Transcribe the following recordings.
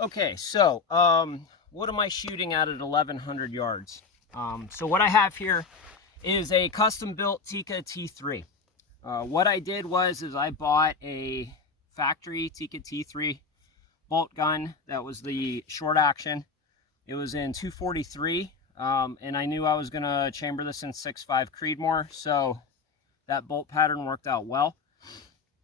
Okay, so what am I shooting at 1100 yards? So what I have here is a custom built Tikka T3. What I did was I bought a factory Tikka T3 bolt gun that was the short action. It was in 243, and I knew I was gonna chamber this in 6.5 Creedmoor, so that bolt pattern worked out well.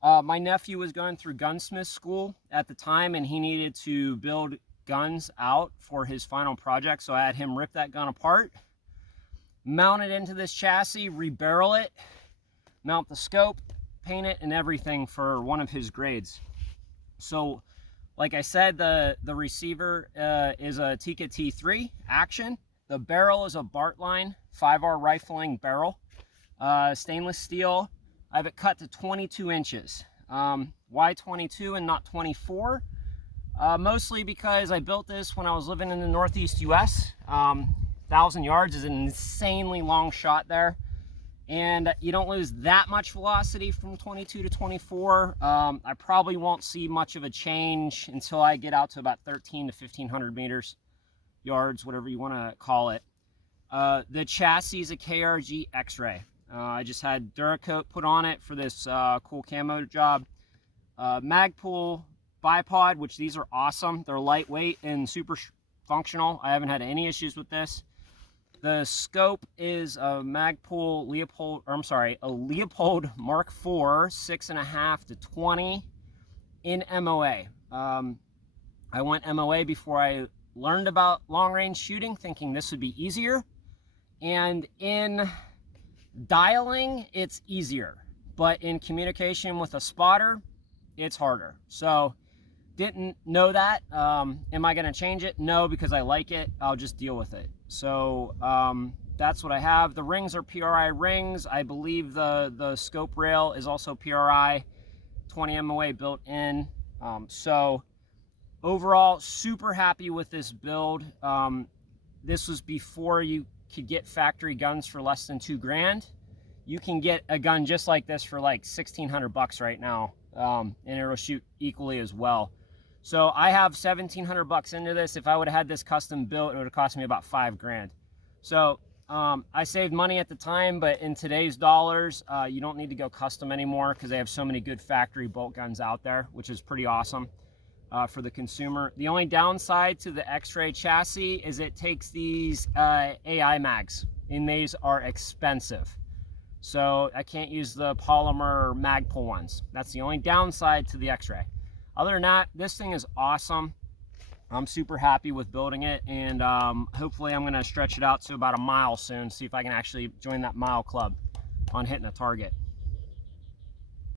My nephew was going through gunsmith school at the time, and he needed to build guns out for his final project, so I had him rip that gun apart, mount it into this chassis, rebarrel it, mount the scope, paint it, and everything for one of his grades. So like I said, the receiver is a Tikka T3 action. The barrel is a Bartline 5R rifling barrel, stainless steel. I have it cut to 22 inches. Why 22 and not 24? Mostly because I built this when I was living in the Northeast US. 1,000 yards is an insanely long shot there, and you don't lose that much velocity from 22 to 24. I probably won't see much of a change until I get out to about 13 to 1500 meters, yards, whatever you want to call it. The chassis is a KRG X-Ray. I just had Duracoat put on it for this cool camo job. Magpul bipod, which these are awesome. They're lightweight and super functional. I haven't had any issues with this. The scope is a Magpul a Leopold Mark IV 6.5 to 20 in MOA. I went MOA before I learned about long range shooting, thinking this would be easier. And in dialing, it's easier, but in communication with a spotter, it's harder. So didn't know that. Am I going to change it? No, because I like it. I'll just deal with it. So that's what I have. The rings are PRI rings. I believe the scope rail is also PRI, 20 MOA built in. So overall, super happy with this build. This was before you could get factory guns for less than $2,000. You can get a gun just like this for like 1,600 bucks right now, and it'll shoot equally as well. So I have 1,700 bucks into this. If I would have had this custom built, it would have cost me about $5,000. So I saved money at the time, but in today's dollars, you don't need to go custom anymore because they have so many good factory bolt guns out there, which is pretty awesome for the consumer. The only downside to the X-Ray chassis is it takes these AI mags, and these are expensive. So I can't use the polymer Magpul ones. That's the only downside to the X-Ray. Other than that, this thing is awesome. I'm super happy with building it, and hopefully I'm gonna stretch it out to about a mile soon, see if I can actually join that mile club on hitting a target.